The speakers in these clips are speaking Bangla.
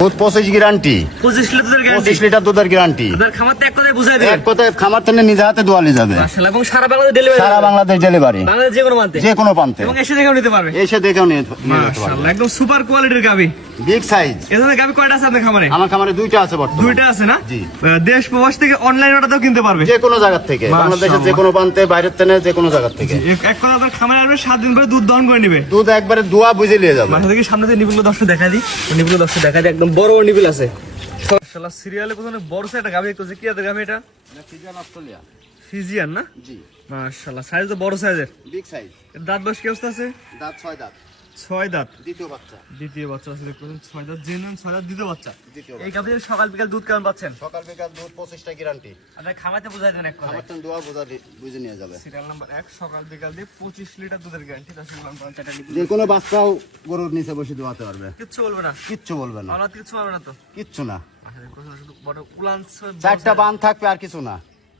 দুধ 25 গ্যারান্টি, 25 লিটার দুধের গ্যারান্টি। খামারটা এক কথায় বুঝাই দেবেন। এক কথায় খামার থেকে নিজে হাতে দোয়ালি যাবে। মাশাআল্লাহ, এবং সারা বাংলাদেশ ডেলিভারি, সারা বাংলাদেশ ডেলিভারি, বাংলাদেশ যে কোনো প্রান্তে, যে কোনো প্রান্তে, এবং এসে দেখেও নিতে পারবে। এসে দেখেও নিতে মাশাআল্লাহ, পারবে। একদম সুপার কোয়ালিটির গাবি, বিগ সাইজ। এই ধরনের গাবি কয়টা আছে আপনার খামারে? আমার খামারে দুইটা আছে বর্তমানে। দুইটা আছে না? জি। দেশ প্রবাস থেকে অনলাইন অর্ডারও কিনতে পারবে, যে কোনো জায়গা থেকে, বাংলাদেশের যে কোনো প্রান্তে, বাইরের থেকে, যে কোনো জায়গা থেকে। এক কথা আপনার খামারে আসবে 7 দিন পরে দুধ দহন করে নিবে। দুধ একবারে দোয়া বুঝে নিয়ে যাবে। মাথা থেকে সামনে থেকে নিবিল দর্শক দেখা দিই, নিবিল দর্শক দেখা দিই, একদম বড় বড় নিবিল আছে। মাশাআল্লাহ, সিরিয়ালে কোথাও বড় সাইজ একটা গাবি দেখতেছে। কি আছে গাবি এটা? Friesian Australia. ফিজিয়ান না? জি। মাশাআল্লাহ, সাইজ তো বড় সাইজের। Big size. এর দাঁত বয়স কি অবস্থা আছে? দাঁত 6 দাঁত। 6 দাঁত। দ্বিতীয় বাচ্চা। দ্বিতীয় বাচ্চা আছে দেখুন, 6 দাঁত জেনুইন, 6 দাঁত দ্বিতীয় বাচ্চা। দ্বিতীয় এই গাবির সকাল বিকাল দুধ কেমন পাচ্ছেন? সকাল বিকাল দুধ 25টা গ্যারান্টি। আপনার খামাতে বুঝাই দেন এক কথা। আমার দোয়া বুঝে নিয়ে যাবে। সিরিয়াল নাম্বার 1, সকাল বিকাল দিয়ে 25 লিটার দুধের গ্যারান্টি। দর্শক বললাম চারটা নিবি, যে কোনো বাচ্চাও গরুর নিচে বসে দোয়াতে পারবে। কিচ্ছু বলবে না, কিচ্ছু বলবে না, আমরা কিচ্ছু বলবে না তো। কিচ্ছু না। আসলে কথা শুধু বড় উলান, 4টা বান থাকবে, আর কিছু না।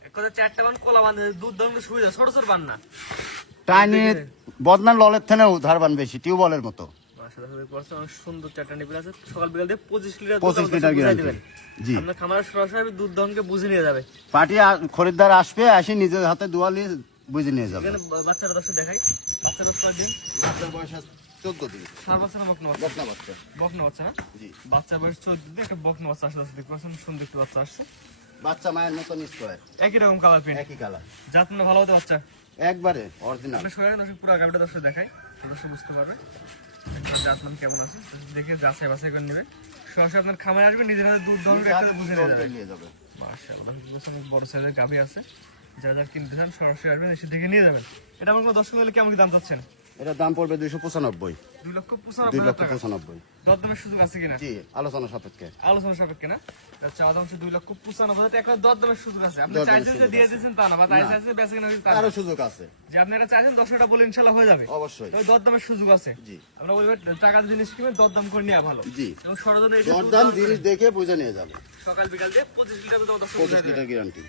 এক কথা 4টা বান কোলা বান, দুধ দহনের সুবিধা, ছোট ছোট বান না। টাইনি বদনার ললের থেকেও ধারবান বেশি, টিউবওয়েলের মতো। মাশাআল্লাহ, দেখতে অনেক সুন্দর চারটা নিবি আছে। সকাল বিকাল দিয়ে 25 লিটার 25 লিটার গ্যারান্টি। জি। আপনার খামারের সরাসরি দুধ দহনকে বুঝে নিয়ে যাবে। পার্টি খরিদ্দার আসবে, আসি নিজের হাতে দোয়ালি বুঝে নিয়ে যাবে। এখানে বাচ্চারা দর্শক দেখাই, বাচ্চারা কয় দিন? বাচ্চার বয়স 14 দিন। সার বাচ্চা না বকনা বাচ্চা? বকনা বাচ্চা। বকনা বাচ্চা না? জি। বাচ্চা বয়স 14 দিন, একটা বকনা বাচ্চা আসছে, দেখতে পাচ্ছেন সুন্দর একটু বাচ্চা আসছে। বাচ্চা মায়ের মতো নিশ্চয়, একই রকম কালার প্রিন্ট, একই কালার, জাত মানে ভালো হতে বাচ্চা। একবারে অরিজিনাল। আপনি সবাই দর্শক পুরো গাবিটা দর্শক দেখাই, দর্শক বুঝতে পারবে একদম জাত মান কেমন আছে। দেখে যাচাই বাছাই করে নেবে। সরাসরি আপনার খামারে আসবে, নিজের হাতে দুধ দহন করে একটা বুঝে নিয়ে যাবে। মাশাআল্লাহ, অনেক বড় সাইজের গাবি আছে। যারা যারা কিনতে চান সরাসরি আসবেন, এসে দেখে নিয়ে যাবেন। এটা আমার কোনো দর্শক হলে কেমন কি দাম চাচ্ছেন? এটার দাম পড়বে 295। 2,95,000 টাকা। 2,95,000। দরদামের সুযোগ আছে কিনা? জি, আলোচনা সাপেক্ষে। আলোচনা সাপেক্ষে না? চাওয়া দাম হচ্ছে 2,95,000 টাকা, দরদামের সুযোগ আছে। আপনি দরদামের চাইছেন যে সুযোগ দিয়ে আছে। দিয়েছেন তা না, বা চাইছেন বেঁচে কিনা তা না। আরো সুযোগ আছে। যে আপনি এটা চাইছেন 10টা বলে ইনশাআল্লাহ হয়ে যাবে। অবশ্যই। তবে দরদামের সুযোগ আছে। জি। আমরা বলবো টাকার জিনিস কিনবেন, দরদাম করে নেওয়া ভালো। জি। এবং সরজনে এটা দরদাম জিনিস দেখে বুঝে নিয়ে যাবে। সকাল বিকাল দিয়ে 25 লিটার দুধ আমাদের দর্শক 25 লিটার গ্যারান্টি।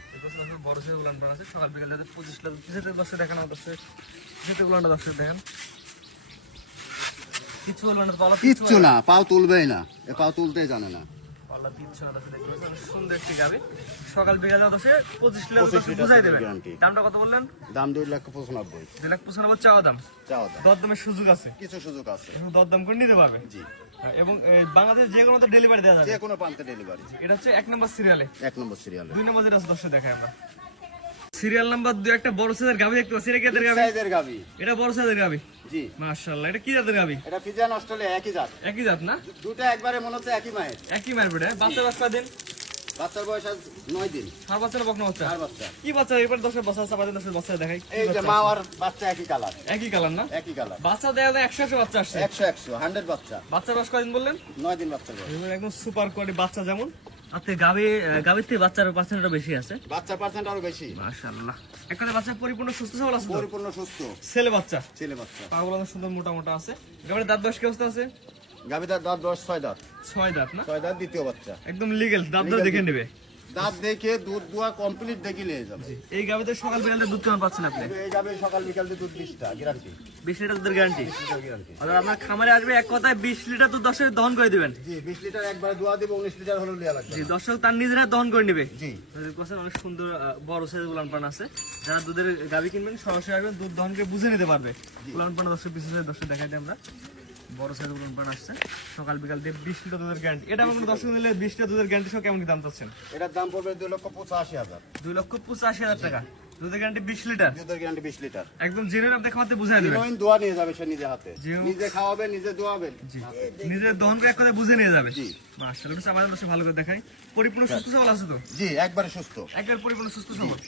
বড় সাইজ উলান পান আছে। সকাল বিকাল দিয়ে 25 লিটার দুধ। যেতে দর্শক দেখেন, আমাদের যেতে উলানটা দর্শক দেখেন, কিছু বলবেন না, পালা কিচ্ছু না, পাও তুলবেই না, এ পাও তুলতেই জানে না। পালা কিচ্ছু না, দর্শক দেখতে পাচ্ছেন সুন্দর একটি গাবি। সকাল বিকাল দর্শক 25 লিটার 25 দর্শক লিটার বুঝাই দুধের দেবেন। guarantee। দামটা কত বললেন? দাম 2,95,000। 2,95,000 চাওয়া দাম। চাও দাম। দরদামের সুযোগ আছে, কিছু সুযোগ আছে। এবং দরদাম করে নিতে পারবে। জি। হ্যাঁ, এবং বাংলাদেশ যে কোনো ডেলিভারি দেওয়া যাবে। যে কোনো প্রান্তে ডেলিভারি। এটা হচ্ছে 1 নম্বর সিরিয়ালে, 1 নম্বর সিরিয়ালে। 2 নম্বর যেটা আছে দর্শক দেখাই আমরা। সিরিয়াল নাম্বার 2 একটা বড় সাইজের গাবি দেখতে পাচ্ছি। এটা কি জাতের গাবি? সাইজের গাবি। এটা বড় সাইজের গাবি। জি। মাশাআল্লাহ, এটা কি জাতের গাবি? এটা ফিজিয়ান অস্ট্রেলিয়া, একই জাত। একই জাত না? দুটো একবারে মনে হচ্ছে একই মায়ের। একই মায়ের বেটা। বাচ্চা বাচ্চা দিন, বাচ্চার বয়স আজ 9 দিন। সার বাচ্চা না বকনা বাচ্চা? আর বাচ্চা। কি বাচ্চা? এবার 10 বাচ্চা আছে, আমাদের 10 বাচ্চা দেখাই। এই যে মা আর বাচ্চা একই কালার। একই কালার না? একই কালার। বাচ্চা দেয়া যায় 100 বাচ্চা আসছে। 100 বাচ্চা। বাচ্চা বয়স কয়দিন বললেন? 9 দিন বাচ্চার বয়স। এগুলো একদম সুপার কোয়ালিটি বাচ্চা। যেমন আপনি গাবির থেকে বাচ্চার পার্সেন্টটা বেশি আছে। বাচ্চার পার্সেন্ট আরো বেশি। মাশাআল্লাহ, একটা বাচ্চা পরিপূর্ণ সুস্থ সবল আছে তো? পরিপূর্ণ সুস্থ ছেলে বাচ্চা, ছেলে বাচ্চা। পাগুলো অনেক সুন্দর মোটা মোটা আছে। গাবির দাঁত বয়স কি অবস্থা আছে? গাবিদার দাঁত 6 দাঁত। 6 দাঁত না? 6 দাঁত, দ্বিতীয় বাচ্চা। একদম লিগ্যাল, দাঁত ধরে দেখে নেবে। দাঁত দেখে দুধ দুয়া কমপ্লিট দেখে নিয়ে যাবে। এই গাবিতে সকাল বিকালে দুধ কেমন পাচ্ছেন আপনি? এই গাবি সকাল বিকাল দুধ 20টা গ্যারান্টি। 20 লিটার দুধের গ্যারান্টি। 20টা গ্যারান্টি। আর আপনার খামারে আসবে, এক কথায় 20 লিটার দুধ দর্শক দহন করে দিবেন। জি, 20 লিটার একবার দোয়া দিব, 19 লিটার হলো লিয়া লাগবে। জি, দর্শক তার নিজেরা দহন করে নেবে। জি। অনেক সুন্দর বড় সাইজের উলান পান আছে। যারা দুধের গাবি কিনবেন সরাসরি আসবেন, দুধ দহন করে বুঝে নিতে পারবে। উলান পান দর্শক বিশেষ দর্শক দেখাই দিই আমরা। বড় সাইজের উলান পান আসছে। সকাল বিকাল দিয়ে 20 লিটার দুধের গ্যারান্টি। এটা আমার দর্শক নিলে 20 লিটার দুধের গ্যারান্টি সহ কেমন কি দাম চাচ্ছেন? এটার দাম পড়বে 2,85,000। 2,85,000 টাকা। দুধের গ্যারান্টি 20 লিটার। দুধের গ্যারান্টি 20 লিটার। একদম জেনুইন, আপনি খাওয়াতে বুঝাই দেবেন। জেনুইন দোয়া নিয়ে যাবে সে নিজে হাতে। জি। নিজে খাওয়াবে, নিজে দোয়াবে। জি, নিজের দহন করে এক কথায় বুঝে নিয়ে যাবে। জি। মাশাআল্লাহ, এটা আমাদের দর্শক ভালো করে দেখাই। পরিপূর্ণ সুস্থ সবল আছে তো? জি, একবারে সুস্থ। একবার পরিপূর্ণ সুস্থ সবল।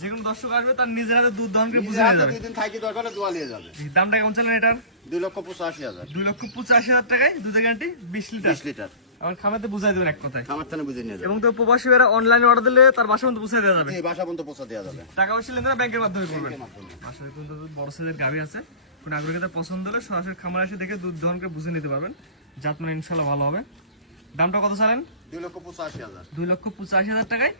যে কোনো দর্শক আসবে তার নিজের হাতে দুধ দহন করে নিজে বুঝে নিয়ে হাতে যাবে। 2 দিন থাকি দরকার হলে দোয়া নিয়ে যাবে। জি, দামটা কেমন চলেন এটার? 2,85,000। 2,85,000 টাকায় দুধের গ্যারান্টি 20 লিটার। 20 লিটার। আমার খামাতে বুঝাই দেবেন এক কথায়। আমার থানে বুঝে নিয়ে যাবে। এবং তো প্রবাসী ভাইরা অনলাইনে অর্ডার দিলে তার বাসা পর্যন্ত পৌঁছে দেওয়া যাবে। জি, বাসা পর্যন্ত পৌঁছে দেওয়া যাবে। টাকা পয়সা লেনদেন ব্যাংকের মাধ্যমে করবেন। ব্যাংকের মাধ্যমে। আসলে কিন্তু বড় সাইজের গাভি আছে, কোন নাগরিকদের পছন্দ হলে সরাসরি খামারে এসে দেখে দুধ দহন করে বুঝে নিতে পারবেন। জাত মানে ইনশাআল্লাহ ভালো হবে। দামটা কত চালেন? 2,85,000। 2,85,000 টাকায়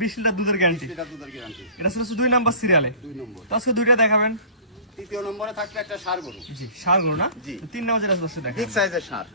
20 লিটার দুধের গ্যারান্টি। 20 লিটার দুধের গ্যারান্টি। এটা ছিল 2 নাম্বার সিরিয়ালে। 2 নম্বর। তো আজকে দুইটা দেখাবেন। তৃতীয় নম্বরে থাকবে একটা ষাঁড় গরু। জি, ষাঁড় গরু না? জি। 3 নাম্বার যেটা দর্শক দেখাবেন। বিগ সাইজের ষাঁড়।